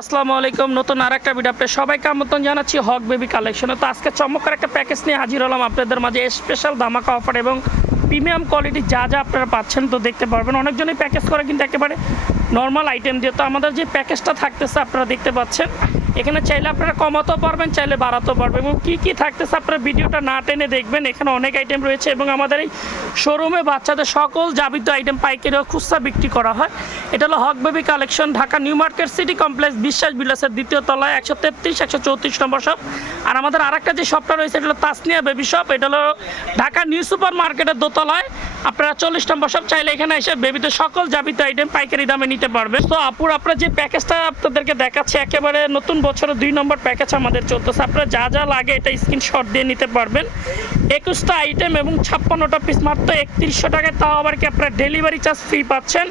আসসালামু আলাইকুম। নতুন আরেকটা ভিডিও আপনাদের সবাইকে আমন্ত্রণ জানাচ্ছি হক বেবি কালেকশনে। তো আজকে চমৎকার একটা প্যাকেজ নিয়ে হাজির হলাম আপনাদের মাঝে, স্পেশাল ধামাকা অফার এবং প্রিমিয়াম কোয়ালিটি যা যা আপনারা পাচ্ছেন তো দেখতে পারবেন। অনেকজনই প্যাকেজ করে কিন্তু একেবারে নর্মাল আইটেম দিয়ে, তো আমাদের যে প্যাকেজটা থাকতেছে আপনারা দেখতে পাচ্ছেন। এখানে চাইলে আপনারা কমাতেও পারবেন, চাইলে বাড়াতেও পারবেন এবং কী কী থাকতেছে আপনারা ভিডিওটা না টেনে দেখবেন। এখানে অনেক আইটেম রয়েছে এবং আমাদের এই শোরুমে বাচ্চাদের সকল যাবতীয় আইটেম পাইকারি ও খুচরা বিক্রি করা হয়। এটা হলো Haque baby collection, Dhaka new market city complex, বিশ্বাস বিলাসের দ্বিতীয় তলায় 133 134 নম্বর শপ। আর আমাদের আরেকটা যে শপটা রয়েছে এটা হলো তাসনিয়া বেবি শপ, এটা হলো ঢাকা নিউ সুপার মার্কেটের দোতলায় আপনারা 40 নম্বর শপ। চাইলে এখানে এসে বেবিদের সকল যাবতীয় আইটেম পাইকারি দামে নিতে পারবেন। তো আপুর আপনার যে প্যাকেজটা আপনাদেরকে দেখাচ্ছে একেবারে নতুন বছরের 2 নম্বর প্যাকেজ আমাদের চলতেছে। আপনারা যা যা লাগে এটা স্ক্রিনশট দিয়ে নিতে পারবেন। 21টা আইটেম এবং 56টা পিস মাত্র 3100 টাকায়, তাও আবার কি আপনারা ডেলিভারি চার্জ ফ্রি পাচ্ছেন।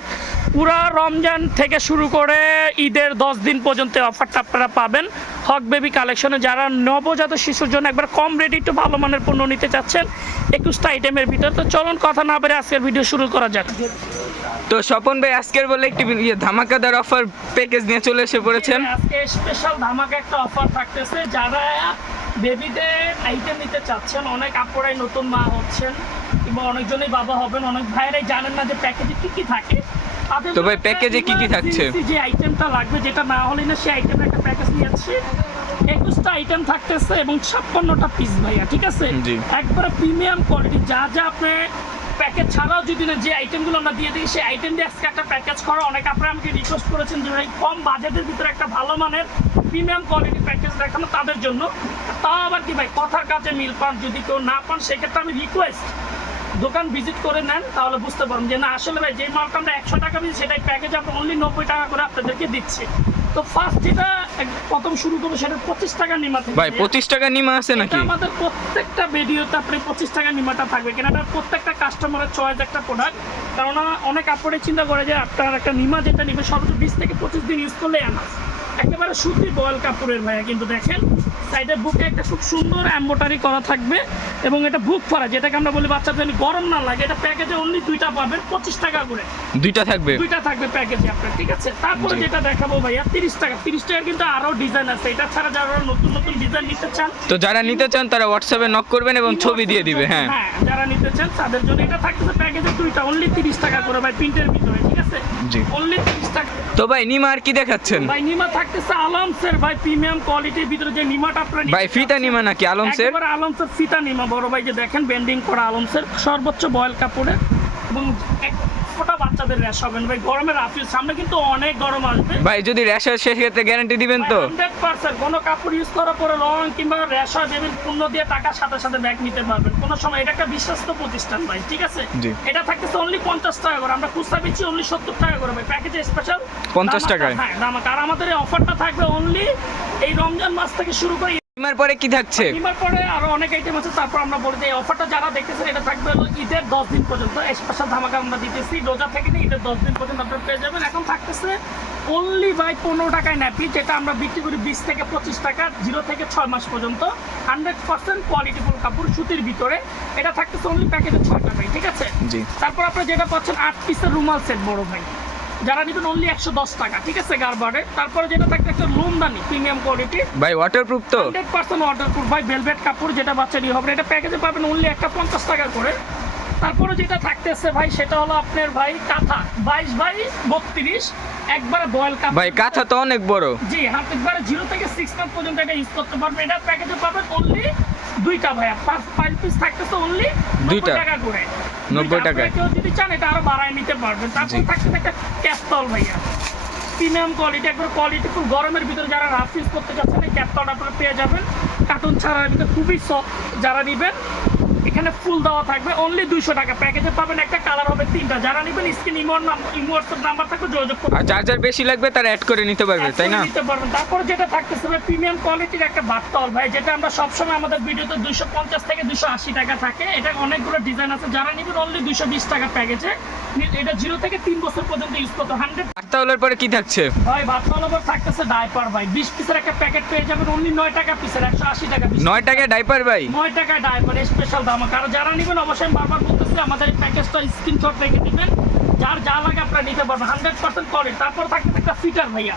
পুরা রমজান থেকে শুরু করে ঈদের 10 দিন পর্যন্ত অফারটা আপনারা পাবেন হক বেবি কালেকশনে। যারা নবজাত শিশুর জন্য একবার কম রেটে একটু ভালো মানের পণ্য নিতে চাচ্ছেন 21টা আইটেমের ভিতর। তো চলুন কথা না বেরে আজকের ভিডিও শুরু করা যাক। তো স্বপন ভাই আজকের বলে একটি ধামাকাদার অফার প্যাকেজ নিয়ে চলে এসে পড়েছেন। আজকে স্পেশাল ধামাকা একটা অফার থাকতেছে। যারা বেবিদের আইটেম নিতে চাচ্ছেন, অনেক আপুরাই নতুন মা হচ্ছেন কিংবা অনেকজনই বাবা হবেন, অনেক ভাইরাই জানেন না যে প্যাকেজে কি কি থাকে। তো ভাই প্যাকেজে কি কি থাকছে? যে আইটেমটা লাগবে, যেটা না হলে না সেই আইটেমের একটা প্যাকেজ নিয়েছি। 21টা আইটেম থাকতেছে এবং 56টা পিস ভাইয়া, ঠিক আছে? একবারে প্রিমিয়াম কোয়ালিটি। যা যা আপনি প্যাকেজ ছাড়াও যদি না যে আইটেমগুলো আমরা দিয়ে দিই সেই আইটেম দিয়ে আজকে একটা প্যাকেজ করা। অনেক আপনারা আমাকে রিকোয়েস্ট করেছেন যে ভাই কম বাজেটের ভিতরে একটা ভালো মানের প্রিমিয়াম কোয়ালিটি প্যাকেজ দেখানো তাদের জন্য। তাও আবার কি ভাই কথার কাছে মিল পান, যদি কেউ না পান সেক্ষেত্রে আমি রিকোয়েস্ট দোকান ভিজিট করে নেন, তাহলে বুঝতে পারবেন যে না আসলে ভাই যে মালটা আমরা 100 টাকা দিচ্ছি সেটাই প্যাকেজ আমরা অনলি 90 টাকা করে আপনাদেরকে দিচ্ছি। তো ফার্স্ট যেটা প্রথম শুরু করবো সেটা 25 টাকা নিমা থেকে। ভাই 25 টাকা নিমা আছে নাকি? আমাদের প্রত্যেকটা ভিডিওতে আপনি 25 টাকা নিমাটা থাকবে, কেন এটা প্রত্যেকটা কাস্টমারের চয়েস একটা প্রোডাক্ট। কারণ অনেক আপনারা চিন্তা করে যে আপনার একটা নিমা যেটা নিবে সর্বোচ্চ 20 থেকে 25 দিন ইউজ করলে আনা একেবারে সুতি বয়েল কাপড়ের ভাইয়া। কিন্তু দেখেন সাইডের বুকে একটা খুব সুন্দর এমব্রয়ডারি করা থাকবে এবং এটা বুক করা, যেটাকে আমরা বলি বাচ্চাদের গরম না লাগে। এটা প্যাকেজে অনলি 2টা পাবেন 25 টাকা করে। 2টা থাকবে প্যাকেজে আপনার, ঠিক আছে? তারপরে যেটা দেখাবো ভাইয়া 30 টাকা। 30 টাকার কিন্তু আরো ডিজাইন আছে। এটা ছাড়া যারা নতুন নতুন ডিজাইন নিতে চান, তো যারা নিতে চান তারা হোয়াটসঅ্যাপে নক করবেন এবং ছবি দিয়ে দিবে। হ্যাঁ, যারা নিতে চান তাদের জন্য এটা থাকতেছে প্যাকেজে 2টা অনলি 30 টাকা করে ভাই, প্রিন্টের ভিতরে, ঠিক আছে? জি, অনলি 30 টাকা। তো ভাই নিমা আর কি দেখাচ্ছেন? ভাই নিমা থাকতেছে আলমসের ভাই প্রিমিয়াম কোয়ালিটির ভিতরে যে নিমাটা আপনারা ভাই ফিতা নিমা নাকি আলমসের? একেবারে আলমসের ফিতা নিমা বড় ভাই, যে দেখেন বেন্ডিং করা আলমসের সর্বোচ্চ বয়েল কাপড়ের এবং এক ফোঁটা বাচ্চাদের র্যাশ হবে না ভাই। গরমের আফিল সামনে কিন্তু অনেক গরম আসবে ভাই, যদি র্যাশ হয় সেক্ষেত্রে গ্যারান্টি দিবেন তো? 100%। কোনো কাপড় ইউজ করার পরে রং কিংবা র্যাশ হয় দেবেন, পূর্ণ দিয়ে টাকার সাথে সাথে ব্যাগ নিতে পারবেন কোনো সময়। এটা একটা বিশ্বস্ত প্রতিষ্ঠান ভাই, ঠিক আছে? এটা থাকতেছে অনলি 50 টাকা করে। আমরা খুচরা বেচি অনলি 70 টাকা করে ভাই, প্যাকেজে স্পেশাল 50 টাকায়। হ্যাঁ দামাক। আর আমাদের এই অফারটা থাকবে অনলি এই রমজান মাস থেকে শুরু করে। নিমার পরে কি থাকছে? নিমার পরে আরো অনেক আইটেম আছে। তারপর আমরা বলি যে এই অফারটা যারা দেখতেছেন এটা থাকবে হলো ঈদের 10 দিন পর্যন্ত। স্পেশাল ধামাকা আমরা দিতেছি রোজা থেকে নিয়ে ঈদের 10 দিন পর্যন্ত আপনারা পেয়ে যাবেন। এখন থাকতেছে অনলি বাই 15 টাকায় ন্যাপি, যেটা আমরা বিক্রি করি 20 থেকে 25 টাকা, 0 থেকে 6 মাস পর্যন্ত। 100% কোয়ালিটিফুল কাপড় সুতির ভিতরে। এটা থাকতেছে অনলি প্যাকেজে 6 টাকায়, ঠিক আছে? তারপর আপনারা যেটা পাচ্ছেন 8 পিসের রুমাল সেট বড় ভাই, যারা নিবেন অনলি 110 টাকা, ঠিক আছে? গারবার্ডে। তারপরে যেটা থাকবে একটা লুমদানি প্রিমিয়াম কোয়ালিটি ভাই, ওয়াটারপ্রুফ তো? 100% ওয়াটারপ্রুফ ভাই, ভেলভেট কাপড়, যেটা বাচ্চারই হবে। এটা প্যাকেজে পাবেন অনলি একটা 50 টাকা করে। তারপরে যেটা থাকতেছে ভাই সেটা হলো আপনার ভাই কাঁথা 22 বাই 32, একবারে বয়েল কাপড় ভাই। কাঁথা তো অনেক বড়। জি হ্যাঁ, একবারে 0 থেকে 6 মান্থ পর্যন্ত এটা ইউজ করতে পারবেন। এটা প্যাকেজে পাবেন অনলি 2টা ভাইয়া, 5 পিস থাকতেছে অনলি 90 টাকা করে। 90 টাকা। কেউ যদি চান এটা আরো বাড়ায় নিতে পারবেন। তারপর থাকতেছে একটা ক্যাপটল ভাইয়া, প্রিমিয়াম কোয়ালিটি, একবার কোয়ালিটিফুল। গরমের ভিতরে যারা রাফ ইউজ করতে চাচ্ছেন এই ক্যাপটলটা আপনারা পেয়ে যাবেন। কার্টুন ছাড়ার ভিতরে খুবই সফট। যারা নেবেন এখানে ফুল দেওয়া থাকবে অনলি 200 টাকা। প্যাকেজে পাবেন একটা কালার হবে 3টা। যারা নেবেন স্ক্রিন হোয়াটসঅ্যাপ নাম্বার থাকবে, যোগাযোগ করবেন। আর যার যার বেশি লাগবে তারা অ্যাড করে নিতে পারবে, তাই না? নিতে পারবেন। তারপরে যেটা থাকতেছে ভাই প্রিমিয়াম কোয়ালিটির একটা বাটতল ভাই, যেটা আমরা সবসময় আমাদের ভিডিওতে 250 থেকে 280 টাকা থাকে। এটা অনেকগুলো ডিজাইন আছে। যারা নেবেন অনলি 220 টাকা প্যাকেজে। এটা 0 থেকে 3 বছর পর্যন্ত ইউজ করতে 100। বাচ্চাওয়ালার পরে কি থাকছে ভাই? বাচ্চাওয়ালার পর থাকতেছে ডাইপার ভাই, 20 পিসের একটা প্যাকেট পেয়ে যাবেন অনলি 9 টাকা পিসের, 180 টাকা পিস। 9 টাকায় ডাইপার ভাই? 9 টাকায় ডাইপার স্পেশাল দাম। আর যারা নেবেন অবশ্যই আমি বারবার বলতেছি আমাদের এই প্যাকেজটা স্ক্রিনশট রেখে দিবেন, যার যা লাগে আপনারা নিতে পারবেন। 100% কোয়ালিটি। তারপর থাকতে একটা ফিটার ভাইয়া,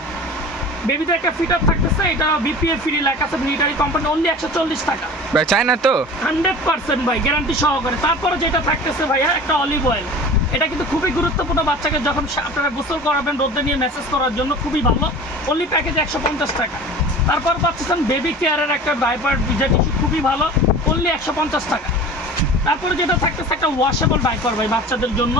বেবিদের একটা ফিটার থাকতেছে, এটা বিপিএ ফ্রি লেখা আছে, মিলিটারি কোম্পানি, অনলি 140 টাকা। ভাই চায় না তো? 100% ভাই, গ্যারান্টি সহকারে। তারপরে যেটা থাকতেছে ভাইয়া একটা অলিভ অয়েল, এটা কিন্তু খুবই গুরুত্বপূর্ণ, বাচ্চাকে যখন আপনারা গোসল করাবেন রোদে নিয়ে মেসেজ করার জন্য খুবই ভালো, অনলি প্যাকেজ 150 টাকা। তারপর পাচ্ছেন বেবি কেয়ারের একটা ডাইপার, যেটি খুবই ভালো, অনলি 150 টাকা। তারপরে যেটা থাকতেছে একটা ওয়াশেবল ডাইপার ভাই বাচ্চাদের জন্য,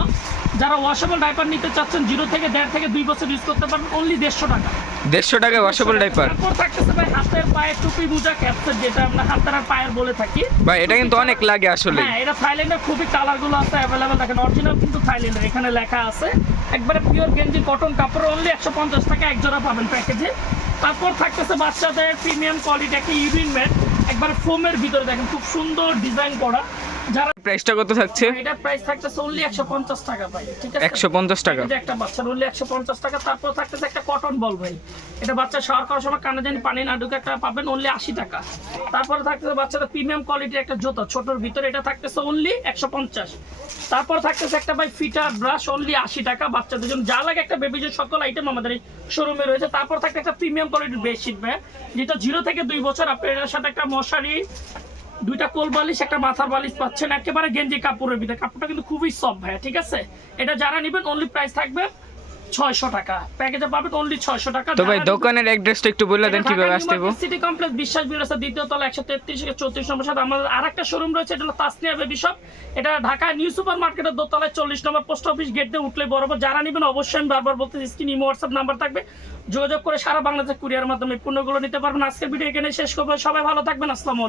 যারা ওয়াশেবল ডাইপার নিতে চাচ্ছেন 0 থেকে 1.5 থেকে 2 বছর ইউজ করতে পারবেন, অনলি 150 টাকা। 150 টাকায় ওয়াশেবল ডাইপার? তারপর থাকতেছে ভাই হাতের পায়ের টুপি, মোজা, ক্যাপসেট, যেটা আমরা হাতের আর পায়ের বলে থাকি। ভাই এটা কিন্তু অনেক লাগে আসলে। হ্যাঁ, এটা থাইল্যান্ডের খুবই কালারগুলো আছে অ্যাভেলেবেল, দেখেন অরিজিনাল কিন্তু থাইল্যান্ডের, এখানে লেখা আছে একবারে পিওর গেঞ্জি কটন কাপড়, অনলি 150 টাকা এক জোড়া পাবেন প্যাকেজে। তারপর থাকতেছে বাচ্চাদের প্রিমিয়াম কোয়ালিটি একটা ইউরিন ম্যাট, একবারে ফোমের ভিতরে, দেখেন খুব সুন্দর ডিজাইন করা। যারা প্রাইসটা কত থাকছে? এটা প্রাইস থাকতেছে অনলি 150 টাকা ভাই, ঠিক আছে? 150 টাকা এটা একটা বাচ্চার অনলি 150 টাকা। তারপর থাকতেছে একটা কটন বল ভাই, এটা বাচ্চা শাওয়ার করার সময় কানে জানি পানি না ঢুকে একটা পাবেন, অনলি 80 টাকা। তারপরে থাকতেছে বাচ্চাদের প্রিমিয়াম কোয়ালিটির একটা জুতা ছোটর ভিতরে, এটা থাকতেছে অনলি 150। তারপর থাকতেছে একটা ভাই ফিটার ব্রাশ, অনলি 80 টাকা। বাচ্চাদের জন্য যা লাগে একটা বেবিজের সকল আইটেম আমাদের এই শোরুমে রয়েছে। তারপর থাকতে একটা প্রিমিয়াম কোয়ালিটির বেডশিট ভাই, যেটা 0 থেকে 2 বছর, আপনি এর সাথে একটা মশারি, 2টা কোল বালিশ, একটা মাথার বালিশ পাচ্ছেন, একেবারে গেঞ্জি কাপড়ের ভিতরে, কাপড়টা কিন্তু খুবই সফট ভাই, ঠিক আছে? এটা যারা নেবেন অনলি প্রাইস থাকবে 600 টাকা, প্যাকেজে পাবেন অনলি 600 টাকা। তো ভাই দোকানের অ্যাড্রেসটা একটু বলে দেন কিভাবে আসতে হবে? সিটি কমপ্লেক্স বিশ্বাস বিরাসা, দ্বিতীয় তলা, 133 থেকে 34 নম্বর সাথে। আমাদের আরেকটা শোরুম রয়েছে, এটা হলো তাসনিয়া বেবি শপ, এটা ঢাকা নিউ সুপার মার্কেটের দোতলায় 40 নম্বর পোস্ট অফিস গেট দিয়ে উঠলে বরাবর। যারা নেবেন অবশ্যই আমি বারবার বলতে স্ক্রিন ইমো হোয়াটসঅ্যাপ নাম্বার থাকবে, যোগাযোগ করে সারা বাংলাদেশে কুরিয়ার মাধ্যমে পণ্যগুলো নিতে পারবেন। আজকের ভিডিও এখানে শেষ করবো, সবাই ভালো থাকবেন, আসসালামু আলাইকুম।